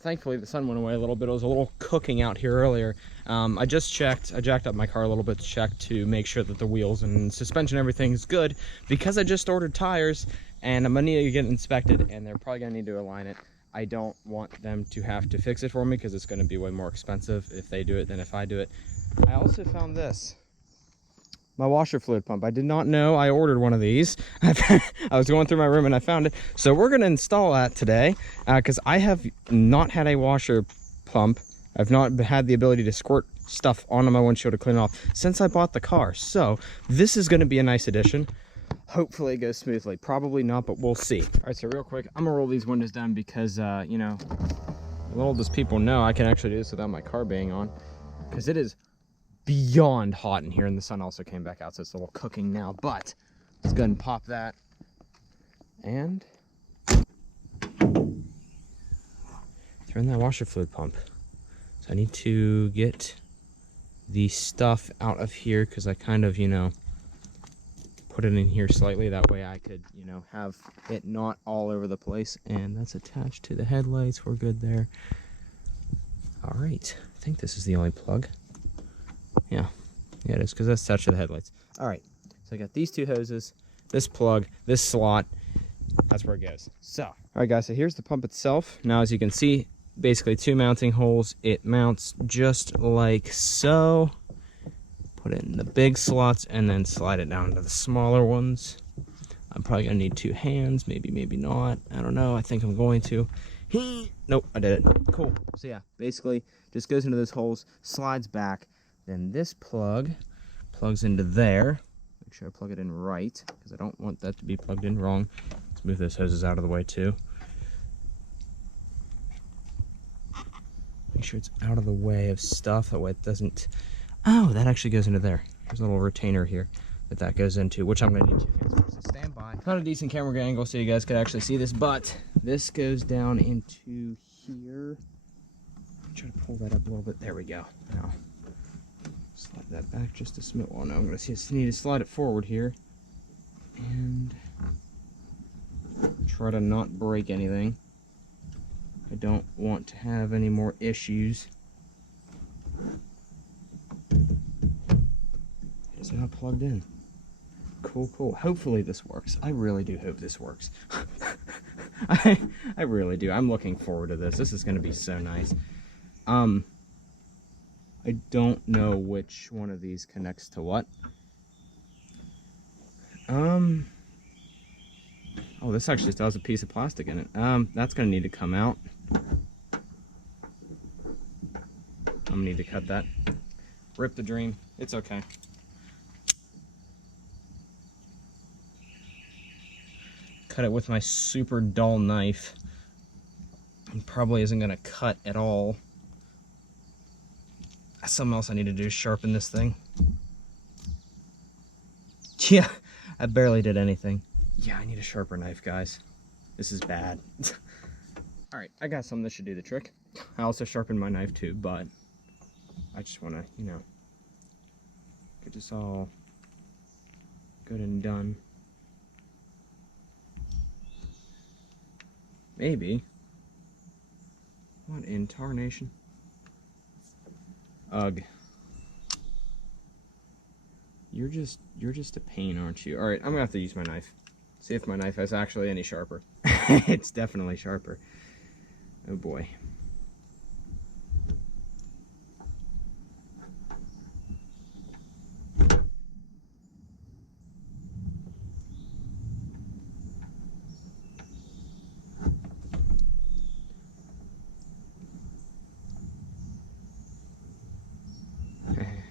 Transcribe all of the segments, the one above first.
thankfully the sun went away a little bit. It was a little cooking out here earlier. I just checked. I jacked up my car a little bit to check to make sure that the wheels and suspension, everything is good, because I just ordered tires and I'm gonna need to get it inspected, and they're probably gonna need to align it. I don't want them to have to fix it for me because it's gonna be way more expensive if they do it than if I do it. I also found this. My washer fluid pump. I did not know I ordered one of these. I was going through my room and I found it. So we're going to install that today because I have not had a washer pump. I've not had the ability to squirt stuff onto my windshield to clean it off since I bought the car. So this is going to be a nice addition. Hopefully it goes smoothly. Probably not, but we'll see. All right, so real quick, I'm going to roll these windows down because, you know, little does people know I can actually do this without my car being on, because it is beyond hot in here, and the sun also came back out, so it's a little cooking now. But let's go ahead and pop that and turn that washer fluid pump. So I need to get the stuff out of here because I kind of, you know, put it in here slightly, that way I could, you know, have it not all over the place. And that's attached to the headlights. We're good there. All right, I think this is the only plug. Yeah, it is, because that's attached to the headlights. All right, so I got these two hoses, this plug, this slot. That's where it goes. So, all right, guys, so here's the pump itself. Now, as you can see, basically two mounting holes. It mounts just like so. Put it in the big slots and then slide it down to the smaller ones. I'm probably gonna need two hands, maybe not. I don't know. I think I'm going to. Nope, I did it. Cool. So yeah, basically just goes into those holes, slides back. Then this plug plugs into there. Make sure I plug it in right, because I don't want that to be plugged in wrong. Let's move those hoses out of the way too. Make sure it's out of the way of stuff, that way it doesn't... Oh, that actually goes into there. There's a little retainer here that goes into, which I'm going to need two hands for, so stand by. Not a decent camera angle so you guys could actually see this, but this goes down into here. Try to pull that up a little bit. There we go. Now, slide that back just a smidge. Well, no, I'm going to need to slide it forward here. And try to not break anything. I don't want to have any more issues. It's not plugged in. Cool. Hopefully this works. I really do hope this works. I really do. I'm looking forward to this. This is going to be so nice. I don't know which one of these connects to what. Oh, this actually still has a piece of plastic in it. That's going to need to come out. I'm going to need to cut that. Rip the dream. It's okay. Cut it with my super dull knife. It probably isn't going to cut at all. Something else I need to do is sharpen this thing. Yeah, I barely did anything. Yeah, I need a sharper knife, guys. This is bad. Alright, I got something that should do the trick. I also sharpened my knife too, but I just want to, you know, get this all good and done. Maybe. What in tarnation? Ugh. You're just a pain, aren't you? Alright, I'm gonna have to use my knife. See if my knife is actually any sharper. It's definitely sharper. Oh boy.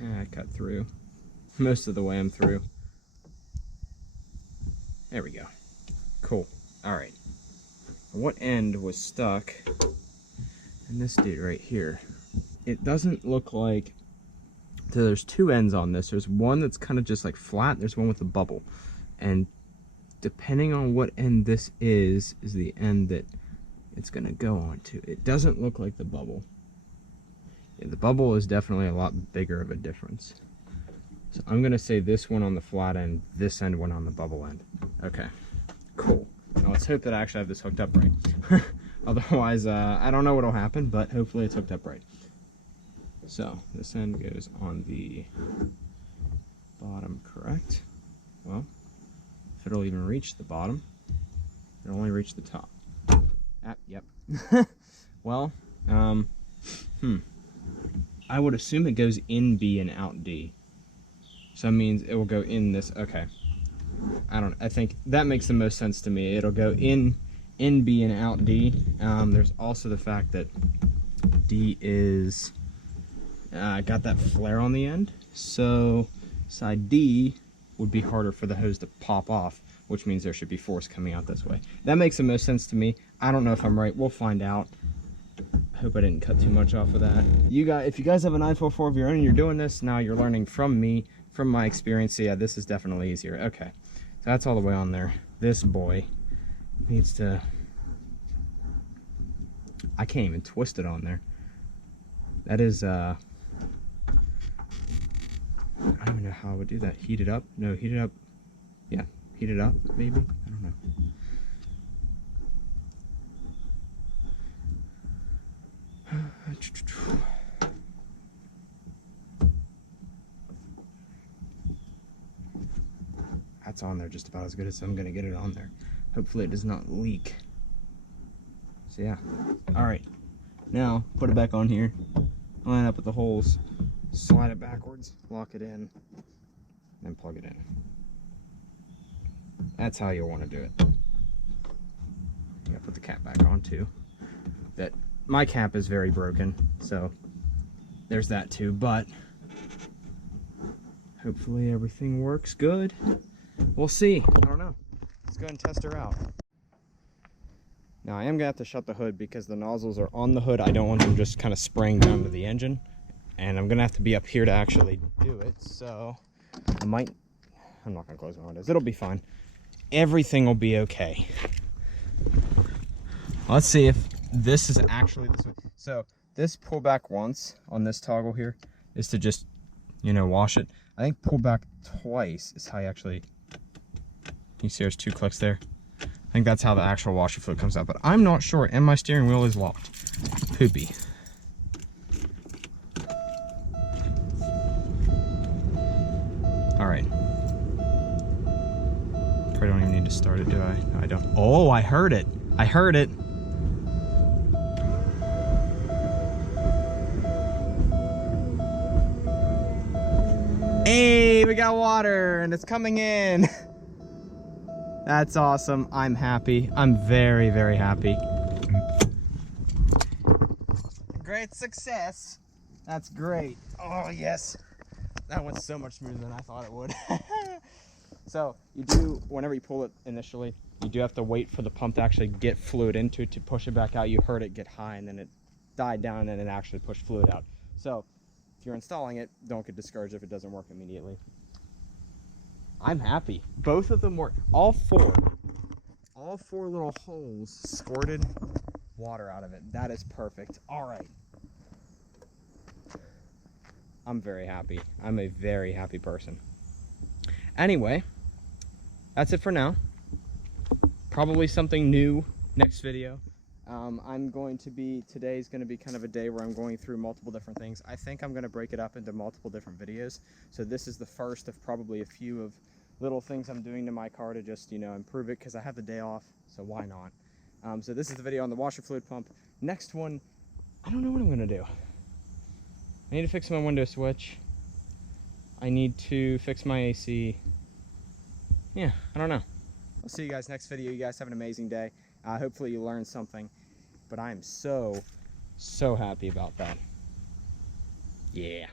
I cut through. Most of the way I'm through. There we go. Cool. Alright. What end was stuck? And this dude right here. It doesn't look like... So there's two ends on this. There's one that's kind of just like flat. There's one with a bubble. And depending on what end this is the end that it's going to go onto. It doesn't look like the bubble. Yeah, the bubble is definitely a lot bigger of a difference. So I'm going to say this one on the flat end, this end went on the bubble end. Okay, cool. Now let's hope that I actually have this hooked up right. Otherwise, I don't know what'll happen, but hopefully it's hooked up right. So this end goes on the bottom, correct? Well, if it'll even reach the bottom, it'll only reach the top. Yep. Well, I would assume it goes in B and out D. So that means it will go in this, okay. I think that makes the most sense to me. It'll go in B and out D. There's also the fact that D is, got that flare on the end. So side D would be harder for the hose to pop off, which means there should be force coming out this way. That makes the most sense to me. I don't know if I'm right. We'll find out. I hope I didn't cut too much off of that. If you guys have a 944 of your own and you're doing this, now you're learning from me, from my experience. So yeah, this is definitely easier. Okay, so that's all the way on there. This boy needs to, I can't even twist it on there. That is, I don't even know how I would do that. Heat it up? No, heat it up. Yeah, heat it up, maybe? I don't know. That's on there just about as good as I'm gonna get it on there. Hopefully it does not leak. So yeah, all right. Now put it back on here, line up with the holes, slide it backwards, lock it in, then plug it in. That's how you'll want to do it. You gotta put the cap back on too. My cap is very broken, so there's that too, but hopefully everything works good. We'll see. I don't know. Let's go ahead and test her out. Now I am gonna have to shut the hood because the nozzles are on the hood. I don't want them just kind of spraying down to the engine, and I'm gonna have to be up here to actually do it, so I'm not gonna close my windows. It'll be fine. Everything will be okay. Let's see if this is actually this way. So this pull back once on this toggle here is to just, wash it. I think pull back twice is how you actually, you see there's 2 clicks there. I think that's how the actual washer fluid comes out, but I'm not sure, and my steering wheel is locked. Poopy. All right. Probably don't even need to start it, do I? No, I don't. Oh, I heard it. I heard it. Hey, we got water and it's coming in. That's awesome. I'm happy. I'm very, very happy. Great success. That's great. Oh, yes. That went so much smoother than I thought it would. So you do, whenever you pull it initially, you do have to wait for the pump to actually get fluid into it to push it back out. You heard it get high and then it died down and it actually pushed fluid out. So if you're installing it, don't get discouraged if it doesn't work immediately. I'm happy. Both of them work. All four little holes squirted water out of it. That is perfect. All right. I'm very happy. I'm a very happy person. Anyway, that's it for now. Probably something new next video. Today's going to be kind of a day where I'm going through multiple different things. I think I'm going to break it up into multiple different videos. So this is the first of probably a few of little things I'm doing to my car to just, improve it because I have the day off. So why not? So this is the video on the washer fluid pump. Next one, I don't know what I'm going to do. I need to fix my window switch. I need to fix my AC. Yeah, I don't know. I'll see you guys next video. You guys have an amazing day. Hopefully you learned something. But I am so happy about that. Yeah.